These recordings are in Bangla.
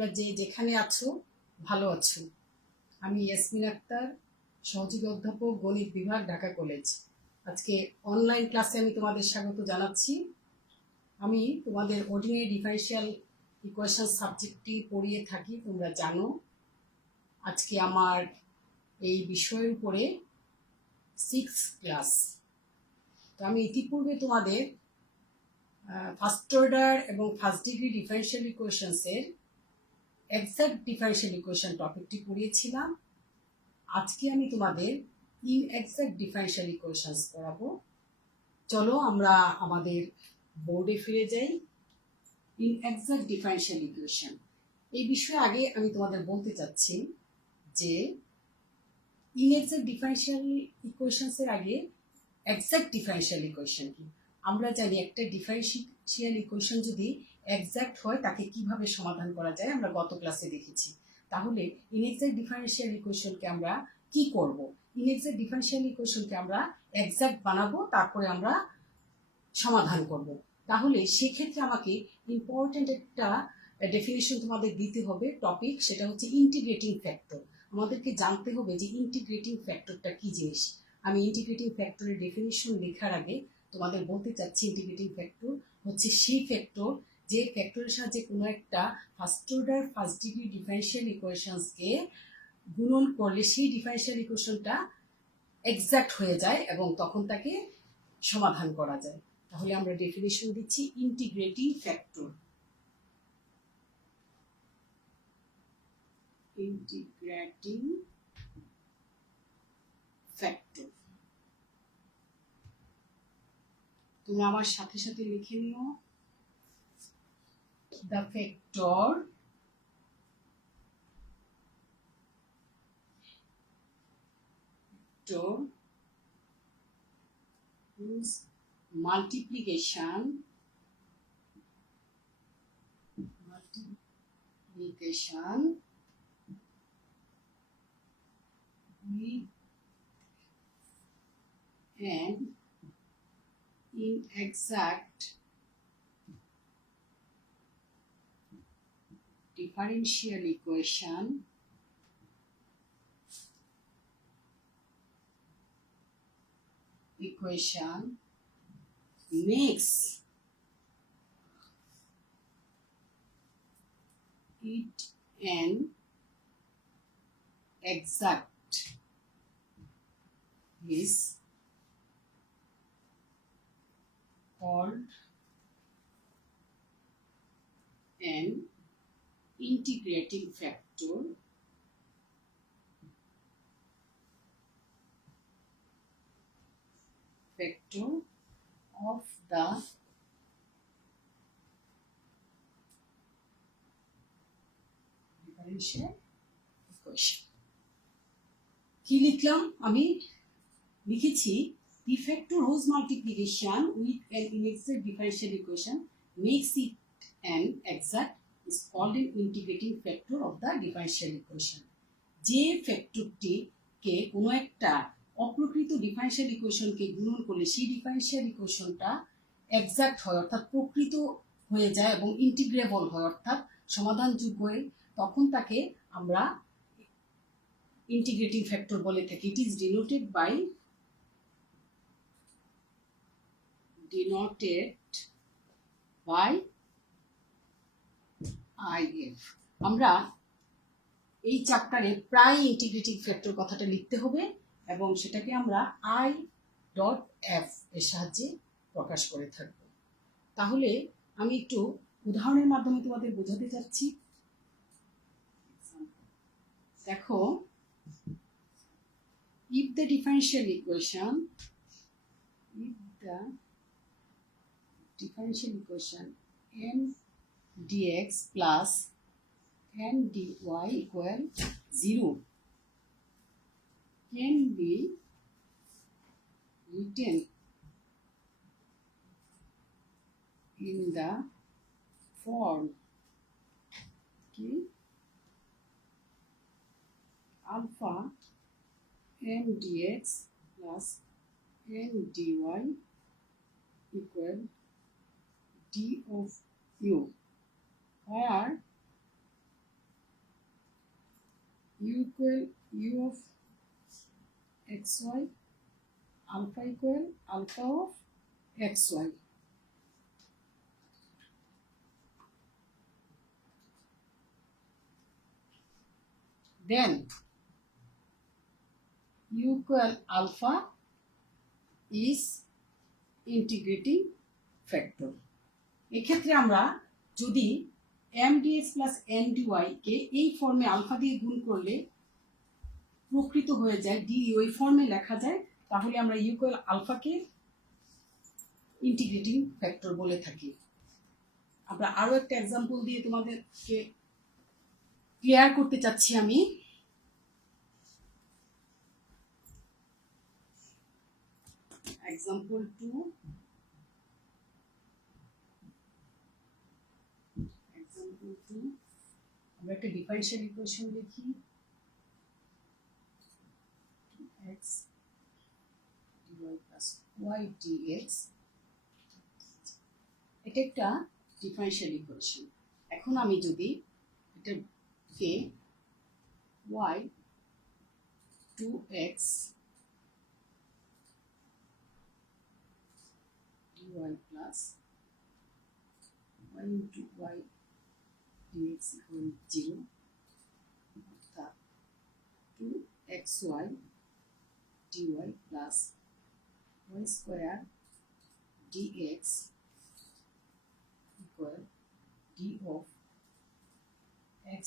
তোমরা যেখানে আছো ভালো আছো। আমি ইয়াসমিন আক্তার, সহযোগী অধ্যাপক, গণিত বিভাগ, ঢাকা কলেজ। আজকে অনলাইন ক্লাসে আমি তোমাদের স্বাগত জানাচ্ছি। আমি তোমাদের অর্ডিনারি ডিফারেনশিয়াল ইকুয়েশন সাবজেক্টটি পড়িয়ে থাকি, তোমরা জানো। আজকে আমার এই বিষয়ের উপরে 6 ক্লাস। তো আমি ইতিপূর্বে তোমাদের ফার্স্ট অর্ডার এবং ফার্স্ট ডিগ্রি ডিফারেনশিয়াল ইকুয়েশনসের এক্সাক্ট ডিফারেনশিয়াল ইকুয়েশন টপিকটি পড়িয়েছিলাম। আজকে আমি তোমাদের ইনএক্সাক্ট ডিফারেনশিয়াল ইকুয়েশনস পড়াবো। চলো আমরা আমাদের বোর্ডে ফিরে যাই। ইনএক্সাক্ট ডিফারেনশিয়াল ইকুয়েশন এই বিষয়ে আগে আমি তোমাদের বলতে চাচ্ছি যে ইনএক্সাক্ট ডিফারেনশিয়াল ইকুয়েশনসের আগে এক্সাক্ট ডিফারেনশিয়াল ইকুয়েশন কি। আমরা জানি একটা ডিফারেনশিয়াল ইকুয়েশন যদি এক্সাক্ট হয় তাকে কিভাবে সমাধান করা যায় আমরা গত ক্লাসে দেখেছি। তাহলে ইনএক্সাক্ট ডিফারেনশিয়াল ইকুয়েশনকে আমরা কি করব? ইনএক্সাক্ট ডিফারেনশিয়াল ইকুয়েশনকে আমরা এক্সাক্ট বানাবো, তারপরে আমরা সমাধান করব। তাহলে সেক্ষেত্রে আমাকে ইম্পর্টেন্ট একটা ডেফিনেশন তোমাদের দিতে হবে, টপিক, সেটা হচ্ছে ইন্টিগ্রেটিং ফ্যাক্টর। আমাদেরকে জানতে হবে যে ইন্টিগ্রেটিং ফ্যাক্টরটা কি জিনিস। আমি ইন্টিগ্রেটিং ফ্যাক্টরের ডেফিনেশন লেখার আগে তোমাদের বলতে চাচ্ছি ইন্টিগ্রেটিং ফ্যাক্টর হচ্ছে সেই ফ্যাক্টর যে ফ্যাক্টরের সাহায্যে কোনো একটা first order first degree differential ইকুয়েশনসকে গুণন করলে সেই ডিফারেনশিয়াল ইকুয়েশনটা এক্সাক্ট হয়ে যায় এবং তখন তাকে সমাধান করা যায়। তাহলে আমরা ডেফিনেশন দিচ্ছি ইন্টিগ্রেটিং ফ্যাক্টর। ইন্টিগ্রেটিং ফ্যাক্টর তুমি আমার সাথে সাথে লিখে নিও। The factor whose multiplication with an inexact differential equation makes it an exact is called an integrating factor of the differential equation. কি লিখলাম? আমি লিখেছি the factor whose multiplication with an inexact differential equation makes it an exact is called an integrating factor of the differential equation. যে ফ্যাক্টরটিকে কোনো একটা অপ্রকৃত ডিফারেনশিয়াল ইকুয়েশনকে গুণন করলে সেই ডিফারেনশিয়াল ইকুয়েশনটা এক্সাক্ট হয়, অর্থাৎ প্রকৃত হয়ে যায় এবং ইন্টিগ্রেবল হয়, অর্থাৎ সমাধানযোগ্য হয়, তখন তাকে আমরা ইন্টিগ্রেটিং ফ্যাক্টর বলে থাকি। It is denoted by IF। আমরা এই চ্যাপ্টারে প্রায় ইন্টিগ্রেটিং ফ্যাক্টর কথাটা লিখতে হবে এবং সেটাকে আমরা I.F এর সাহায্যে প্রকাশ করে থাকব। তাহলে আমি একটু উদাহরণের মাধ্যমে তোমাদের বোঝাতে চাচ্ছি। দেখো, if the differential equation n dx plus n dy equal 0 can be written in the form alpha n dx plus n dy equal d of u, where u equal u of xy, alpha equal alpha of xy. Then u equal alpha is integrating factor. এক্ষেত্রে আমরা যদি m dx plus n dy কে এই ফর্মে আলফা দিয়ে গুণ করলে প্রকৃত হয়ে যায় ডি ওই ফর্মে লেখা যায়, তাহলে আমরা ইউ ইকুয়াল আলফাকে ইন্টিগ্রেটিং ফ্যাক্টর বলে থাকি। আমরা আরো একটা এক্সাম্পল দিয়ে তোমাদেরকে ক্লিয়ার করতে চাচ্ছি আমি। এক্সাম্পল 2, আমরা একটা ডিফারেনশিয়াল ইকুয়েশন লিখি x dy plus y dx। এটা একটা ডিফারেনশিয়াল ইকুয়েশন। এখন আমি যদি এটাকে y 2x dy plus y into y dx equal 0, অর্থাৎ 2xy dy plus y square dx equal d of x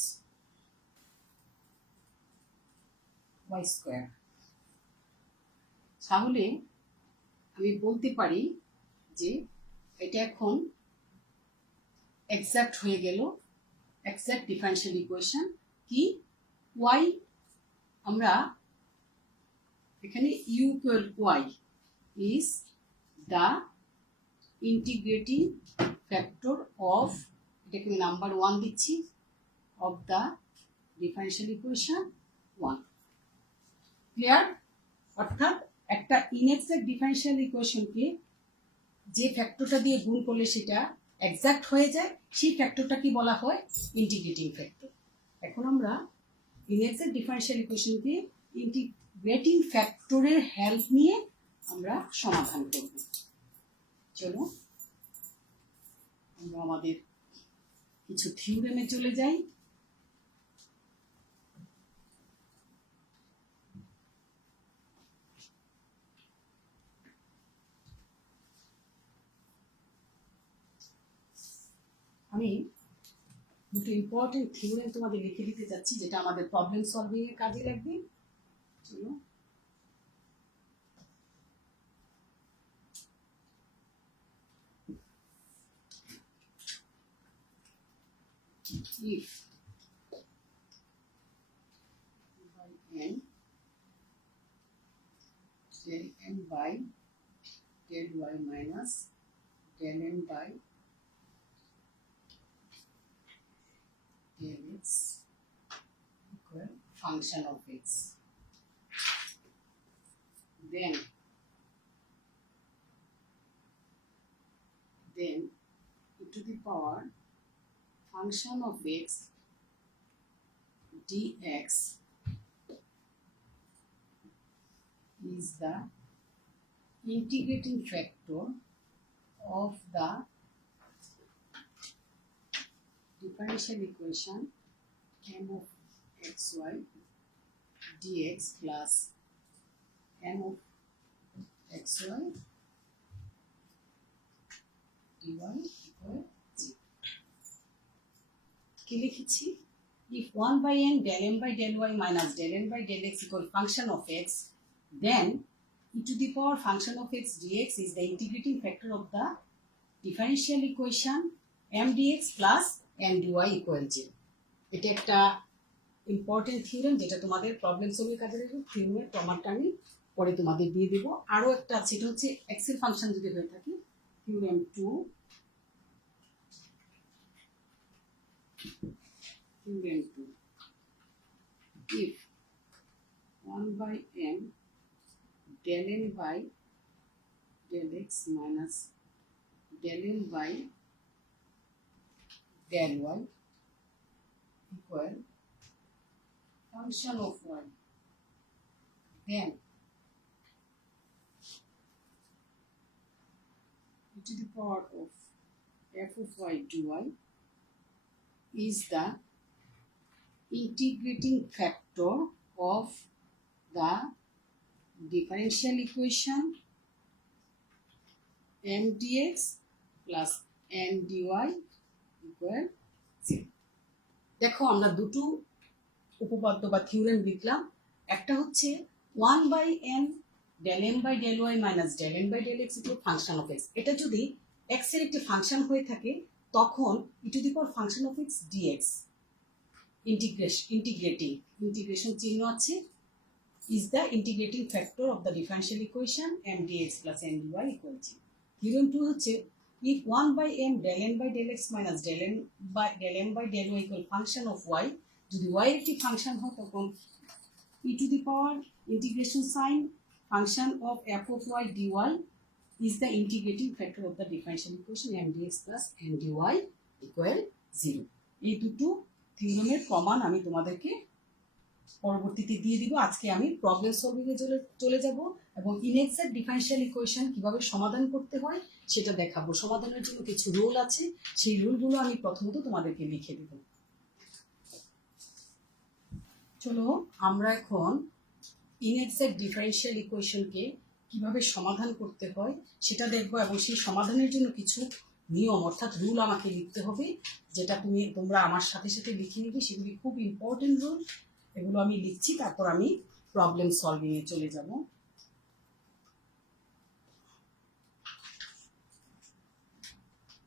y square। তাহলে আমি বলতে পারি যে এটা এখন এক্সাক্ট হয়ে গেল, এক্সাক্ট ডিফারেনশিয়াল ইকুয়েশন। কি y, আমরা এখানে u equal y is the integrating factor of, এটাকে আমি নাম্বার 1 দিচ্ছি, of the differential equation 1। Clear? অর্থাৎ একটা ইনএক্সাক্ট ডিফারেনশিয়াল ইকুয়েশনকে যে ফ্যাক্টরটা দিয়ে গুণ করলে সেটা এক্সাক্ট হয়ে যায়, সেই ফ্যাক্টরটা কি বলা হয়? Integrating factor. এখন আমরা ইনএক্সাক্ট ডিফারেনশিয়াল ইকুয়েশনকে ইন্টিগ্রেটিং ফ্যাক্টরের হেল্প নিয়ে আমরা সমাধান করব। চলো আমরা আমাদের কিছু থিওরেমে চলে যাই। আমি দুটো ইম্পর্টেন্ট থিওরেম তোমাদের লিখে দিতে যাচ্ছি, যেটা আমাদের প্রবলেম সলভিং এর কাজে লাগবে। চলো if by n del n by del y minus del n by del x equal function of x, then e to the power function of x dx is the integrating factor of the differential equation m of xy dx plus m of xy dy equal 0। কি লিখেছি? if 1 by n del m by del y minus del n by del x equal function of x, then e to the power function of x dx is the integrating factor of the differential equation m dx plus m dy equal 0। এটা একটা ইম্পর্টেন্ট থিওরেম, যেটা তোমাদের প্রবলেম সলভিং কাজে লাগবে। থিওরেমের প্রমাণটা আমি পরে তোমাদের দিয়ে দেবো। আরো একটা আছে, এটা হচ্ছে এক্স এর ফাংশন যদি হয়ে থাকে, theorem 2, theorem 2, if 1 by m del n by del x minus del n by del y equal function of y, then e to the power of f of y dy is the integrating factor of the differential equation m dx plus n dy equal 0. দেখো আমরা দুটো উপপাদ্য বা থিওরেম লিখলাম। একটা হচ্ছে 1/n del m by del y minus del n by del x equal function of x। এটা যদি x এর একটি ফাংশন হয়ে থাকে তখন e to the power function of x dx integration চিহ্ন আছে is the integrating factor of the differential equation m dx plus n dy equal 0. Theorem 2 হচ্ছে if 1/m del n by del x minus del m by del y equal function of y, যদি y একটি ফাংশন হয় তখন e to the power integration sign function of f of y dy is the integrating factor of the differential equation m dx plus n dy equal 0. এই দুটো থিওরেমের প্রমাণ আমি তোমাদেরকে পরবর্তীতে দিয়ে দিব। আজকে আমি প্রবলেম সলভিং এ চলে যাব এবং ইনএক্সাক্ট ডিফারেনশিয়াল ইকুয়েশন কিভাবে সমাধান করতে হয় সেটা দেখাবো। সমাধানের জন্য কিছু রুল আছে, সেই রুলগুলো আমি প্রথমত তোমাদেরকে লিখে দেব। চলো আমরা এখন ইনএক্সাক্ট ডিফারেনশিয়াল ইকুয়েশনকে কিভাবে সমাধান করতে হয় সেটা দেখবো এবং সেই সমাধানের জন্য কিছু নিয়ম অর্থাৎ রুল আমাকে লিখতে হবে, যেটা তোমরা আমার সাথে সাথে লিখে নিবে। সেগুলি খুব ইম্পর্টেন্ট রুল, এগুলো আমি লিখছি, তারপর আমি প্রবলেম সলভিং এ চলে যাব।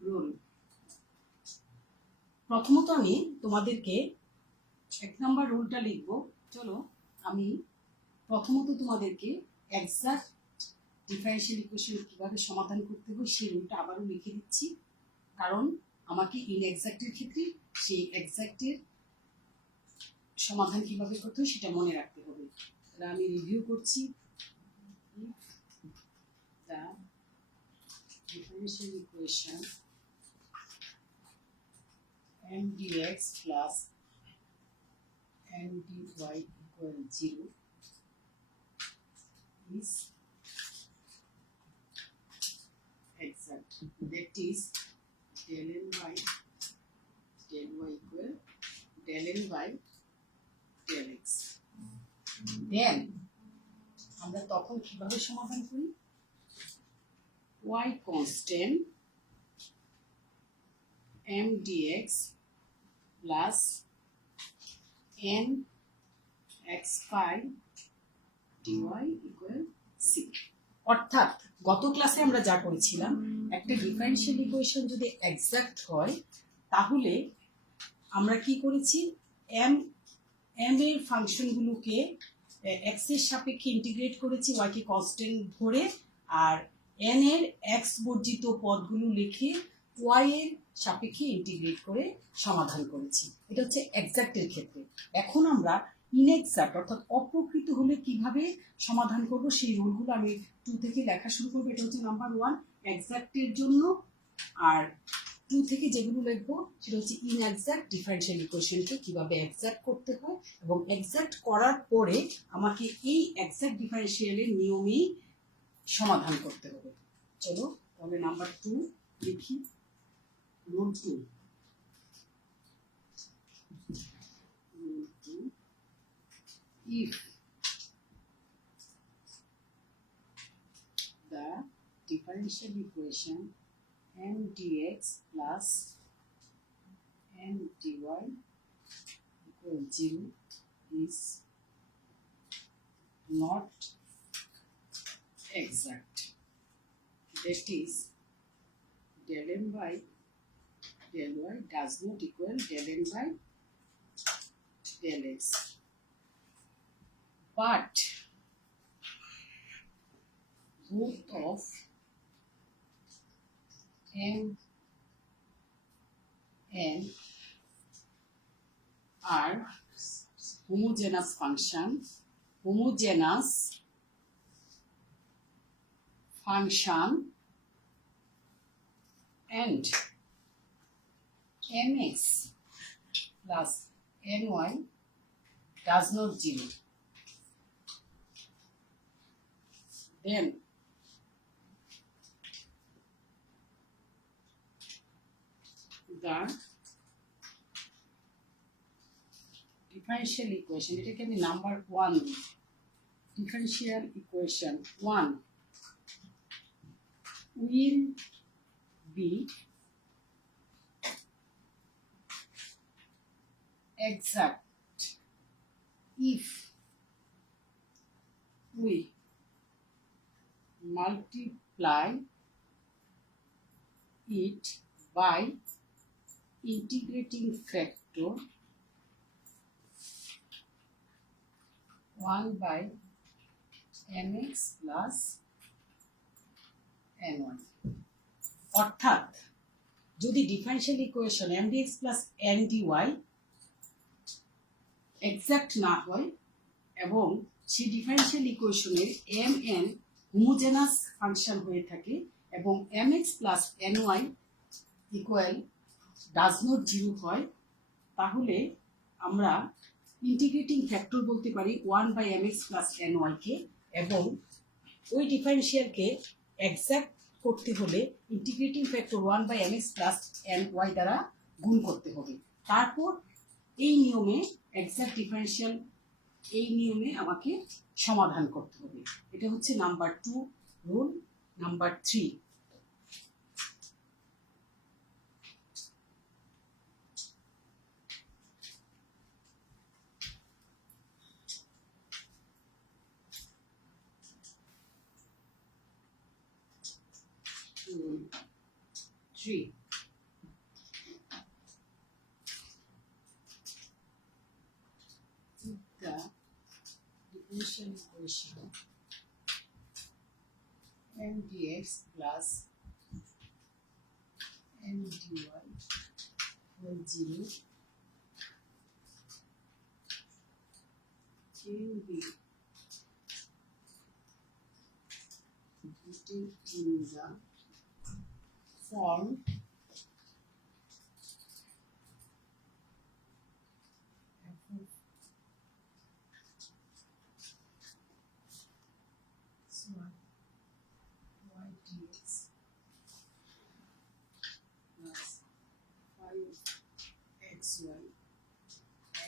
রুল প্রথমত আমি তোমাদেরকে 1 নম্বর রুলটা লিখব। চলো আমি প্রথমত তোমাদেরকে এক্সাক্ট ডিফারেনশিয়াল ইকুয়েশন কিভাবে সমাধান করতে হয় সেই রুলটা আবারও লিখে দিচ্ছি, কারণ আমাকে ইনএক্সাক্টের ক্ষেত্রে সেই এক্সাক্টের সমাধান কিভাবে করতে হয় সেটা মনে রাখতে হবে। তাহলে আমি রিভিউ করছি। The differential equation m dx plus n dy equal 0 is exact. That is del n by del y equal del n by del x. Then আমরা তখন কিভাবে সমাধান করি? y constant m dx plus n x phi dy equal c. অর্থাৎ গত ক্লাসে আমরা যা করেছিলাম, একটা ডিফারেনশিয়াল ইকুয়েশন যদি এক্সাক্ট হয় তাহলে আমরা কি করেছি, m এর ফাংশনগুলোকে x এর সাপেক্ষে ইন্টিগ্রেট করেছি y কে কনস্ট্যান্ট ধরে, আর n এর x বর্জিত পদগুলো লিখে y এর সাপেক্ষে ইন্টিগ্রেট করে সমাধান করেছি। এটা হচ্ছে এক্সাক্টের ক্ষেত্রে। এখন আমরা ইনএক্সাক্ট অর্থাৎ অপ্রকৃত হলে কিভাবে সমাধান করব সেই রুলগুলো আমি 2 থেকে লেখা শুরু করবো। এটা হচ্ছে নাম্বার 1 এক্সাক্টের জন্য, আর 2 থেকে যেগুলো লিখবো সেটা হচ্ছে ইনএক্সাক্ট ডিফারেনশিয়াল ইকুয়েশনকে কিভাবে এক্সাক্ট করতে হয় এবং এক্সাক্ট করার পরে আমাকে এই এক্সাক্ট ডিফারেনশিয়ালের নিয়মেই সমাধান করতে হবে। চলো তাহলে নাম্বার 2 লিখি। Rule 2, if the differential equation m dx plus n dy equal 0 is not exact, that is del m by del y does not equal del n by del x, but both of m n are homogeneous function and mx plus ny does not zero. Then the differential equation, এটাকে আমি নাম্বার 1 দিই। differential equation 1 will be exact if we multiply it by integrating factor 1 by mx plus n1। অর্থাৎ যদি differential equation mdx plus ndy exact না হয় এবং সেই ডিফারেনশিয়াল ইকুয়েশনের mn হোমোজেনাস ফাংশন হয়ে থাকে এবং mx plus ny equal does not zero হয়, তাহলে আমরা ইন্টিগ্রেটিং ফ্যাক্টর বলতে পারি 1 বাই mx প্লাস ny কে, এবং ওই ডিফারেনশিয়ালকে এক্সাক্ট করতে হলে integrating factor 1 by mx plus ny দ্বারা গুণ করতে হবে। তারপর এই নিয়মে এক্সাক্ট ডিফারেনশিয়াল, এই নিয়মে আমাকে সমাধান করতে হবে। এটা হচ্ছে number 2 rule. Number 3, rule 3, the differential equation mdx plus ndy equal 0 can be written in the form y dx plus 5xy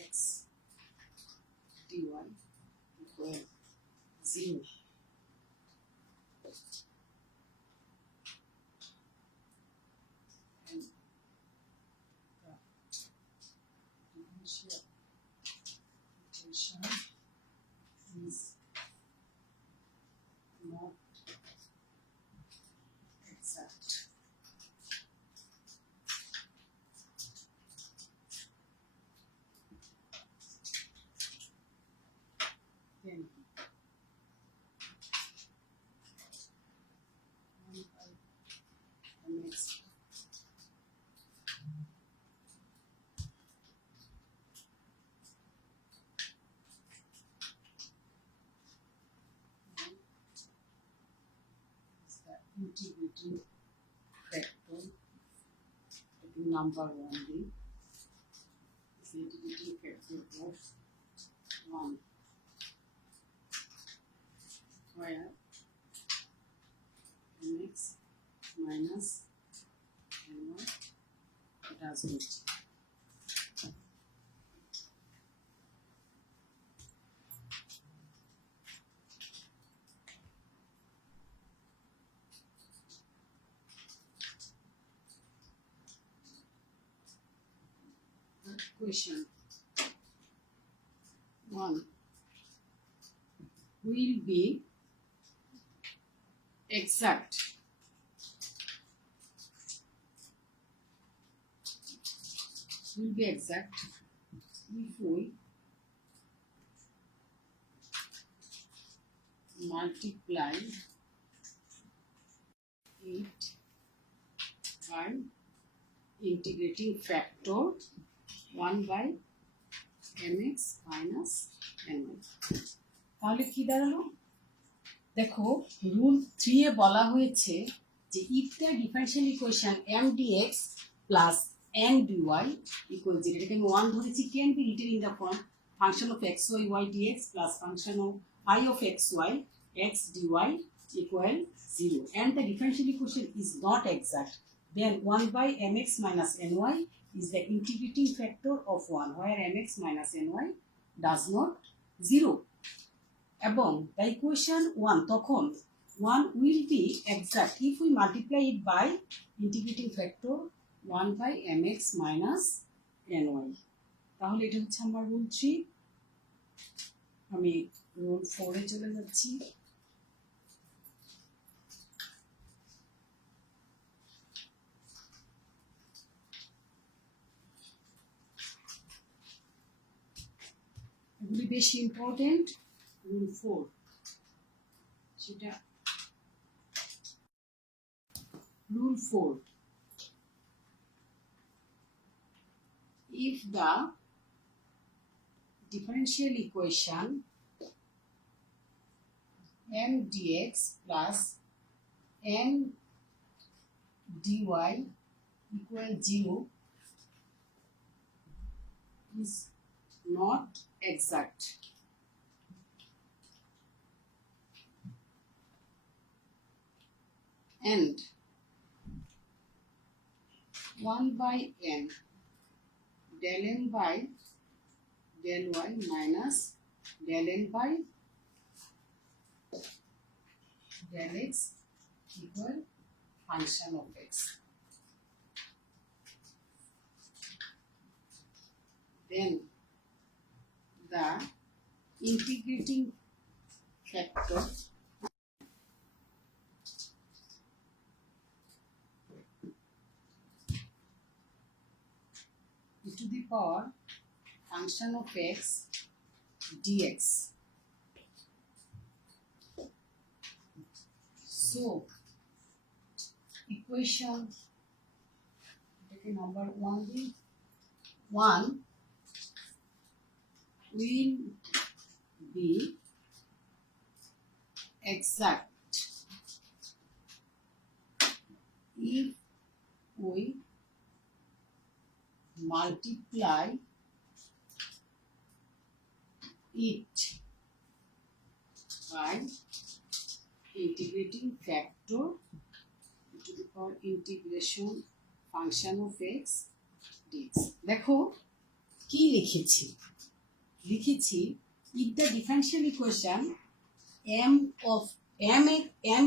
x dy equal 0. And the differential equation is not exact. Then 1 by mx integrating factor, taking number 1 day, is integrating factor of 1 where mx minus ny does not. Question 1 will be exact if we multiply it by integrating factor 1 by mx minus ny। তাহলে কি দাঁড়ালো? দেখো, রুল 3 এ বলা হয়েছে যে if the differential equation mdx plus ndy equals 0, এটাকে আমি 1 ধরেছি, can be written in the form function of xy y dx plus function of I of xy x dy equal 0, and the differential equation is not exact, then 1 by mx minus ny is the integrating factor of 1, where mx minus ny does not 0. এবং the equation 1 তখন 1 will be exact if we multiply it by integrating factor 1 by mx minus ny. তাহলে এটা হচ্ছে আমার রুল 3. আমি রুল 4 এ চলে যাচ্ছি. এগুলি বেশি ইম্পর্টেন্ট. রুল 4 সেটা rule 4, if the differential equation m dx plus n dy equal 0 is not exact, and 1 by n del m by del y minus del n by del x equal function of x. Then the integrating factor e to the power function of x dx. So equation number 1 will be exact if we multiply it by integrating factor to the power integration function of x dx. দেখো কি লিখেছি if the differential equation m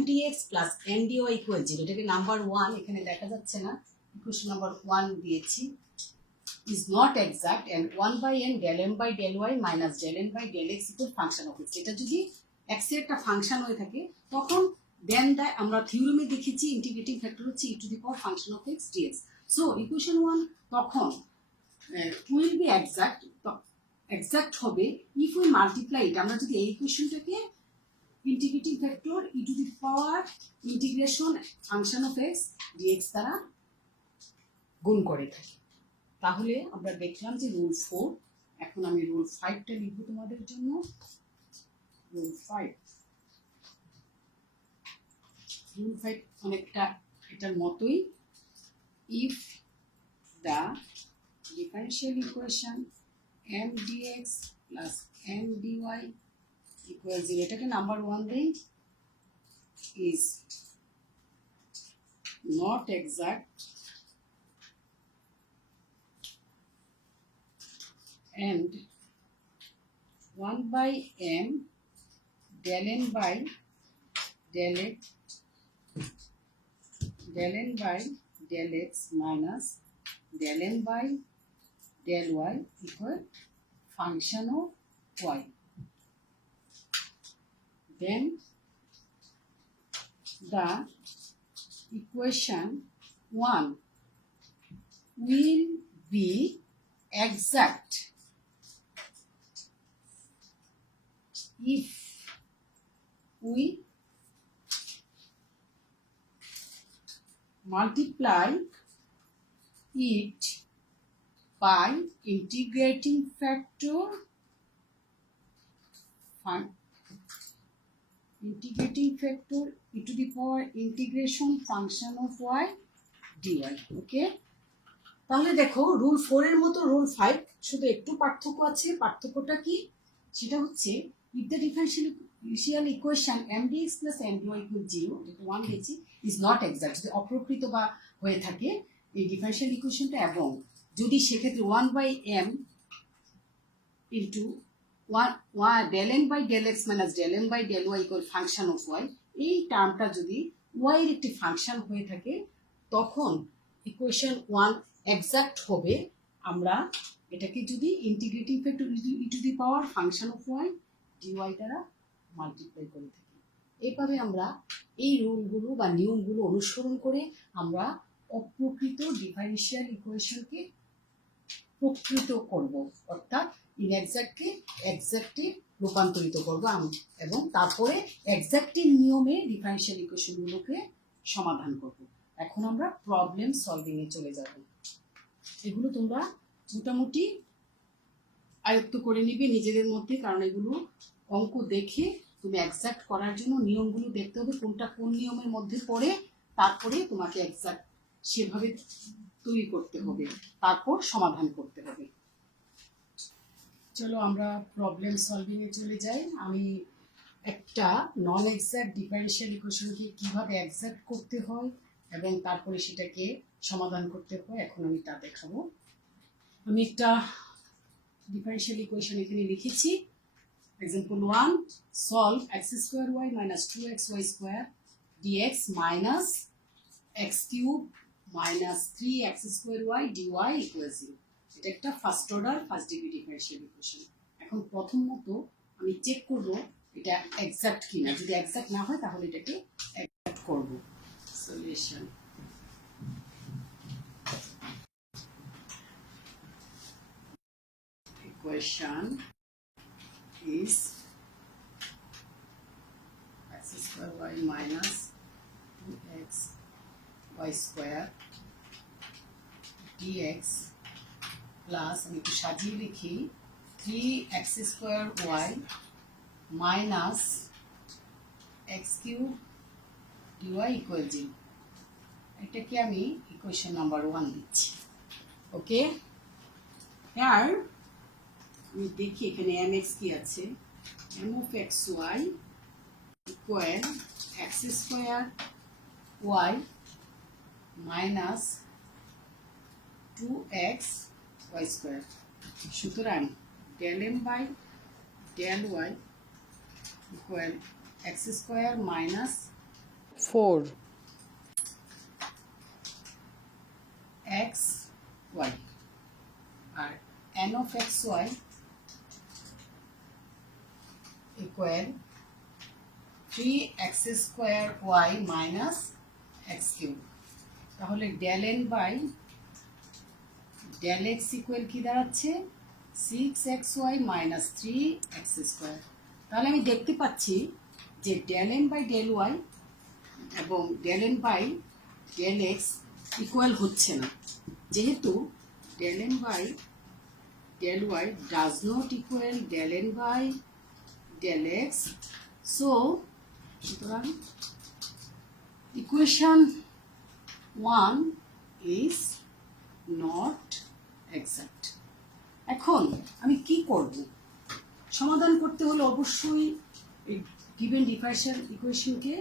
dx plus n dy equal 0, এটাকে নাম্বার 1 এখানে দেখা যাচ্ছে না, ইকুয়েশন নাম্বার 1 দিয়েছি, is not exact, and 1 by n del m by del y minus del n by del x equal function of x. এটা যদি x এর একটা ফাংশন হয়ে থাকে তখন দেন আমরা থিওরেমে দেখেছি ইন্টিগ্রেটিং ফ্যাক্টর হচ্ছে e to the power function of x dx. So equation 1 তখন will be exact হবে if we multiply it, আমরা যদি এই ইকুয়েশনটাকে integrating factor e to the power integration function of x dx দ্বারা গুণ করে থাকি. তাহলে আমরা দেখলাম যে রুল 4. এখন আমি রুল 5টা লিখব তোমাদের জন্য. রুল 5 অনেকটা এটার মতোই. if the differential equation m dx plus m dy equal 0, এটাকে নাম্বার 1 দেই, is not exact and 1 by m del n by del x del n by del x minus del n by del y equal function of y. Then the equation 1 will be exact if we multiply it by integrating factor e to the power integration function of y dy. ওকে, তাহলে দেখো রুল 4 এর মতো রুল 5 শুধু একটু পার্থক্য আছে। পার্থক্যটা কি? সেটা হচ্ছে if the differential equation mdx plus mdy equals 0, যেটা 1 দিয়েছি, is not exact, যদি অপ্রকৃত বা হয়ে থাকে এই ডিফারেনশিয়াল ইকুয়েশনটা, এবং যদি সেক্ষেত্রে 1/m into 1 del n by del x minus del m by del y equal function of y, এই টার্মটা যদি y এর একটি ফাংশন হয়ে থাকে, তখন ইকুয়েশন 1 এক্সাক্ট হবে। আমরা এটাকে যদি integrating factor E two the power function of y dy দ্বারা মাল্টিপ্লাই করে থাকি। এইভাবে আমরা এই রুলগুলো বা নিয়মগুলো অনুসরণ করে আমরা অপ্রকৃত ডিফারেনশিয়াল ইকুয়েশনকে প্রকৃত করব, অর্থাৎ ইনএক্সাক্টকে এক্সাক্টে রূপান্তরিত করব, এবং তারপরে এক্সাক্টের নিয়মে ডিফারেনশিয়াল ইকুয়েশনগুলোকে সমাধান করব। এখন আমরা প্রবলেম সলভিং এ চলে যাব। এগুলো তোমরা মোটামুটি আয়ত্ত করে নিবে নিজেদের মধ্যে, কারণ এগুলো অঙ্ক দেখে তুমি এক্সাক্ট করার জন্য নিয়মগুলো দেখতে হবে কোনটা কোন নিয়মের মধ্যে পড়ে, তারপরে তোমাকে এক্সাক্ট সেভাবে তৈরি করতে হবে, তারপর সমাধান করতে হবে। চলো আমরা প্রবলেম সলভিং এ চলে যাই। আমি একটা নন এক্সাক্ট ডিফারেনশিয়াল ইকুয়েশনকে কিভাবে এক্সাক্ট করতে হয় এবং তারপরে সেটাকে সমাধান করতে হয়, এখন আমি তা দেখাবো। আমি একটা ডিফারেনশিয়াল ইকুয়েশন এখানে লিখেছি। Example 1, solve x square y minus 2xy square dx minus x cube minus 3x square y dy equal 0। এটা একটা first order first degree differential equation. এখন প্রথমত আমি চেক করব এটা এক্সাক্ট কিনা। যদি এক্সাক্ট না হয় তাহলে এটাকে এক্সাক্ট করব। Solution, equation is x square y minus 2x y square dx plus আমি একটু সাজিয়ে লিখি 3x square y minus x cube dy equal 0। এটাকে আমি ইকুয়েশন নাম্বার 1 দিচ্ছি। ওকে, আর আমি দেখি এখানে mx কি আছে। m of xy equal x square y minus 2x y square। সুতরাং del m by del y equal x square minus 4 x y, R n of xy equal 3x square y minus x cube। তাহলে del n by del x equal কি দাঁড়াচ্ছে 6xy minus 3x square। তাহলে আমি দেখতে পাচ্ছি যে del n by del y এবং del n by del x equal হচ্ছে না, যেহেতু del n by del y does not equal del n by del x, so সুতরাং ইকুয়েশন 1 is not exact। এখন আমি কি করব? সমাধান করতে হলে অবশ্যই গিভেন ডিফারেনশিয়াল ইকুয়েশনকে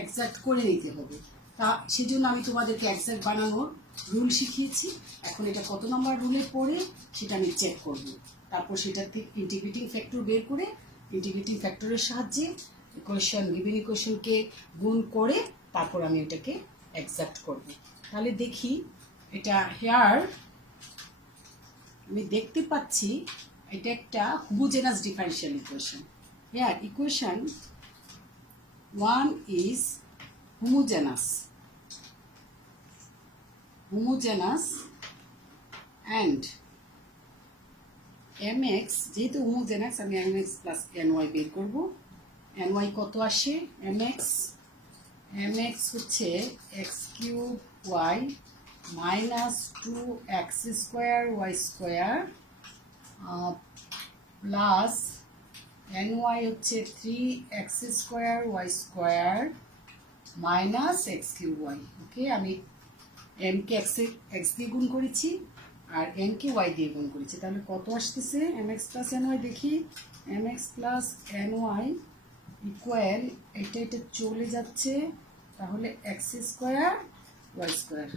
এক্সাক্ট করে নিতে হবে। তা সেজন্য আমি তোমাদেরকে এক্সাক্ট বানানোর রুল শিখিয়েছি। এখন এটা কত নম্বর রুলে পড়ে সেটা আমি চেক করব, তারপর সেটাতে ইন্টিগ্রেটিং ফ্যাক্টর বের করে ইন্টিগ্রেটিং ফ্যাক্টরের সাহায্যে ইকুয়েশন গিভেন ইকুয়েশনকে গুণ করে তারপর আমি এটাকে এক্সাক্ট করব। তাহলে দেখি এটা হেয়ার আমি দেখতে পাচ্ছি এটা একটা homogeneous differential equation. Here equation 1 is homogeneous and mx, যেহেতু হোমোজেনাস আমি mx প্লাস ny বের করব। ny কত আসে? mx হচ্ছে x cube y minus 2x square y square plus ny হচ্ছে 3x square y square minus x cube y। Okay, আমি m কে x দিয়ে গুণ করেছি আর এন কে ওয়াই দিয়ে গুণ করেছি, তাহলে কত আসতেছে M X plus N Y দেখি। M X plus N Y equal এটা এটা চলে যাচ্ছে, তাহলে X square Y square.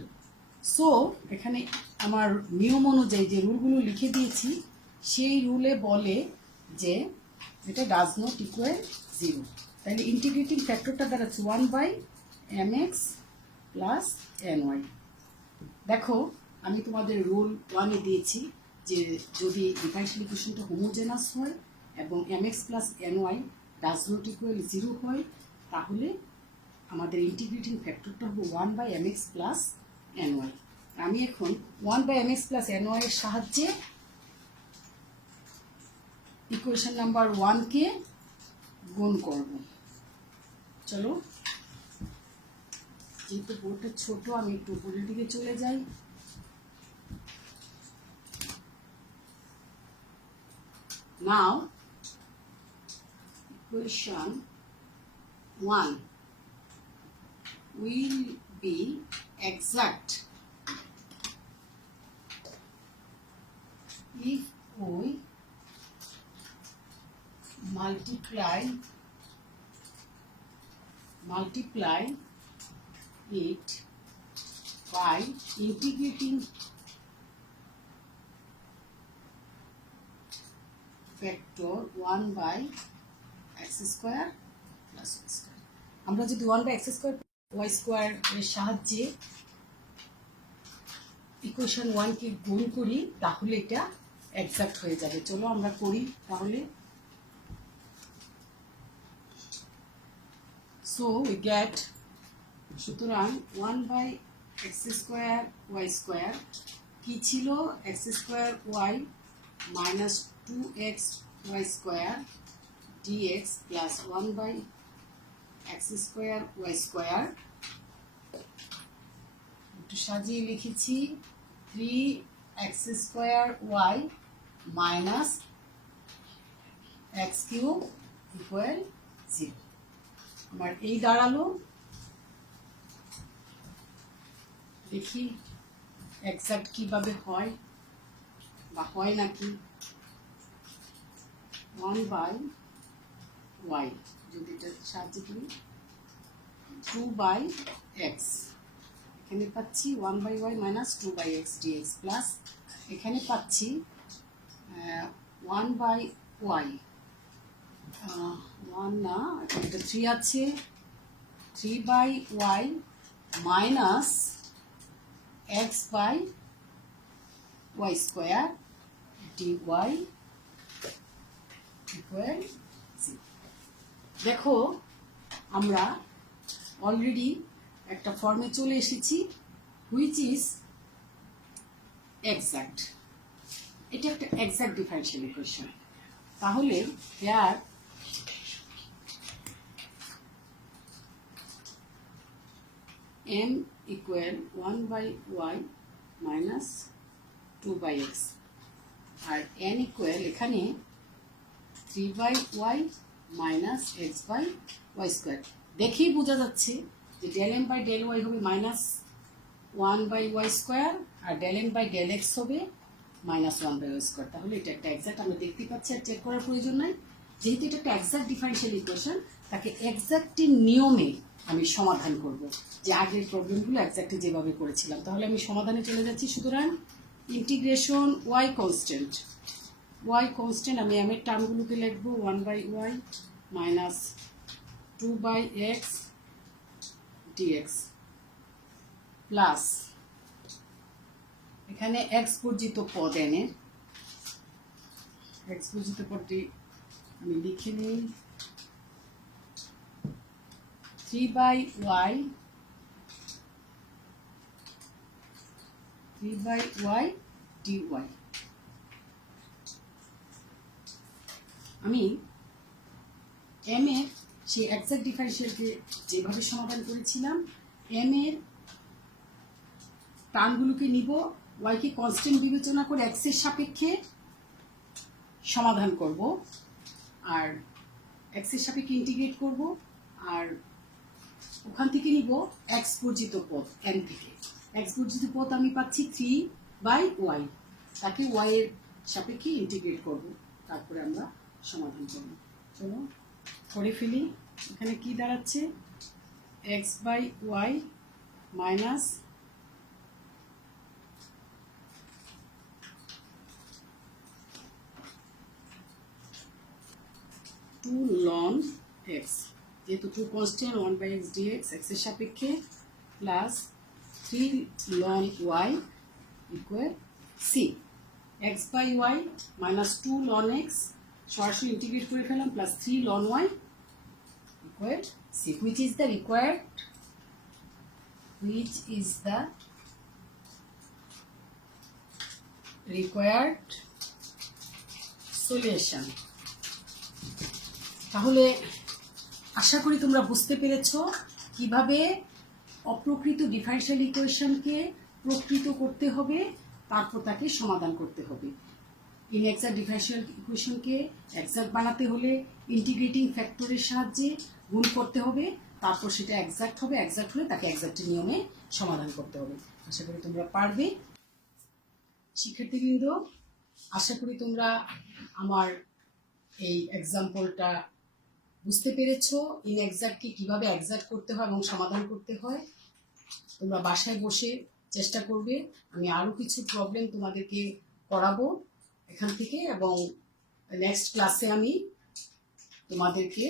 So এখানে আমার নিয়ম অনুযায়ী যে রুলগুলো লিখে দিয়েছি সেই রুলে বলে যে এটা ডাজ নট ইকুয়াল 0। তাহলে ইন্টিগ্রেটিং ফ্যাক্টরটা দাঁড়াচ্ছে 1/mx প্লাস এন ওয়াই। দেখো আমি তোমাদের রুল 1-এ দিয়েছি যে যদি ডিফারেনশিয়াল ইকুয়েশনটা হোমোজেনাস হয় এবং mx plus N y does not equal 0 হয়, তাহলে আমাদের ইন্টিগ্রেটিং ফ্যাক্টরটা হবে 1/mx প্লাস এন ওয়াই। আমি এখন 1/mx প্লাস এন ওয়াই এর সাহায্যে ইকুয়েশন নাম্বার 1-কে গুণ করব। চলো, যেহেতু বোর্ডটা ছোট আমি একটু উপরের দিকে চলে যাই। Now equation 1 will be exact if we multiply it by integrating factor 1/x square plus y square। আমরা যদি 1/x square y square এর সাহায্যে ইকুয়েশন 1-কে গুণ করি তাহলে এটা এক্সাক্ট হয়ে যাবে। চলো আমরা করি তাহলে। সো উই গেট, সুতরাং 1/x square y square কি ছিল, x square y minus 2x y square dx plus 1/x square y square, একটু সাজিয়ে লিখেছি 3x square y minus x cube equal 0। আমার এই দাঁড়ালো, দেখি এক্সাক্ট কিভাবে হয় বা হয় নাকি। 1/y যদি এটা সাহায্য করি 2/x, এখানে পাচ্ছি 1/y minus 2/x dx plus এখানে পাচ্ছি 1/y 1 না, এটা 3 আছে, 3/y minus x/y square dy equal 0। দেখো আমরা অলরেডি একটা ফর্মে চলে এসেছি হুইচ ইজ এক্সাক্ট। এটা একটা এক্সাক্ট ডিফারেনশিয়াল ইকুয়েশন। তাহলে here m equal 1/y minus 2/x আর n ইকুয়াল এখানে 3/y মাইনাস x/y স্কোয়ার। দেখেই বোঝা যাচ্ছে যে del m by del y হবে মাইনাস 1/y স্কোয়ার আর del m by del x হবে মাইনাস 1/y স্কোয়ার। তাহলে এটা একটা এক্সাক্ট আমরা দেখতে পাচ্ছি, আর চেক করার প্রয়োজন নাই। যেহেতু এটা একটা এক্সাক্ট ডিফারেনশিয়াল ইকুয়েশন, তাকে এক্সাক্টের নিয়মে আমি সমাধান করব, যে আগের প্রবলেমগুলো এক্সাক্টলি যেভাবে করেছিলাম। তাহলে আমি সমাধানে চলে যাচ্ছি। সুতরাং ইন্টিগ্রেশন y কনস্ট্যান্ট, আমি m এর টার্মগুলোকে লিখব 1/y minus 2/x dx plus এখানে x বর্জিত পদ n এর, x বর্জিত পদটি আমি লিখে নিই 3/y dy। আমি m এর সেই এক্সাক্ট ডিফারেনশিয়ালকে যেভাবে সমাধান করেছিলাম m এর টার্মগুলোকে নিব, y কে কনস্ট্যান্ট বিবেচনা করে x এর সাপেক্ষে সমাধান করব আর x এর সাপেক্ষে ইন্টিগ্রেট করব, আর ওখান থেকে নিব x বর্জিত পদ n থেকে। x বর্জিত পদ আমি পাচ্ছি 3/y তাকে ওয়াই এর সাপেক্ষে ইন্টিগ্রেট করব, তারপরে আমরা সমাধান করব। চলো করে ফেলি। এখানে কি দাঁড়াচ্ছে, X by Y minus two ln X, যেহেতু টু কনস্ট্যান্ট, 1/x dx এক্সের সাপেক্ষে, plus 3 ln Y equal C. X by Y minus 2 ln X সরাসরি ইন্টিগ্রেট করে ফেলাম, plus 3 ln Y equal C, which is the required solution. তাহলে আশা করি তোমরা বুঝতে পেরেছো কিভাবে অপ্রকৃত ডিফারেনশিয়াল ইকুয়েশনকে প্রকৃত করতে হবে, তারপর তাকে সমাধান করতে হবে। ইনএক্সাক্ট ডিফারেনশিয়াল ইকুয়েশনকে এক্সাক্ট বানাতে হলে ইন্টিগ্রেটিং ফ্যাক্টরের সাহায্যে গুণ করতে হবে, তারপর সেটা এক্সাক্ট হবে, এক্সাক্ট হলে তাকে এক্সাক্টের নিয়মে সমাধান করতে হবে। আশা করি তোমরা পারবে। শিক্ষার্থীবৃন্দ, আশা করি তোমরা আমার এই এক্সাম্পলটা বুঝতে পেরেছো, ইনএক্সাক্টকে কিভাবে এক্সাক্ট করতে হয় এবং সমাধান করতে হয়। তোমরা বাসায় বসে চেষ্টা করবে। আমি আরও কিছু প্রবলেম তোমাদেরকে করাবো এখান থেকে, এবং নেক্সট ক্লাসে আমি তোমাদেরকে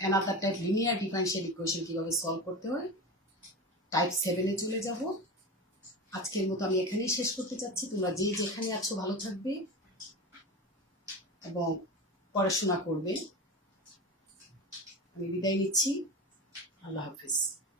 another type linear differential equation কীভাবে সলভ করতে হয় টাইপ 7-এ চলে যাব। আজকের মতো আমি এখানেই শেষ করতে চাচ্ছি। তোমরা যে যেখানে আছো ভালো থাকবে এবং পড়াশোনা করবে। আমি বিদায় নিচ্ছি। আল্লাহ হাফিজ।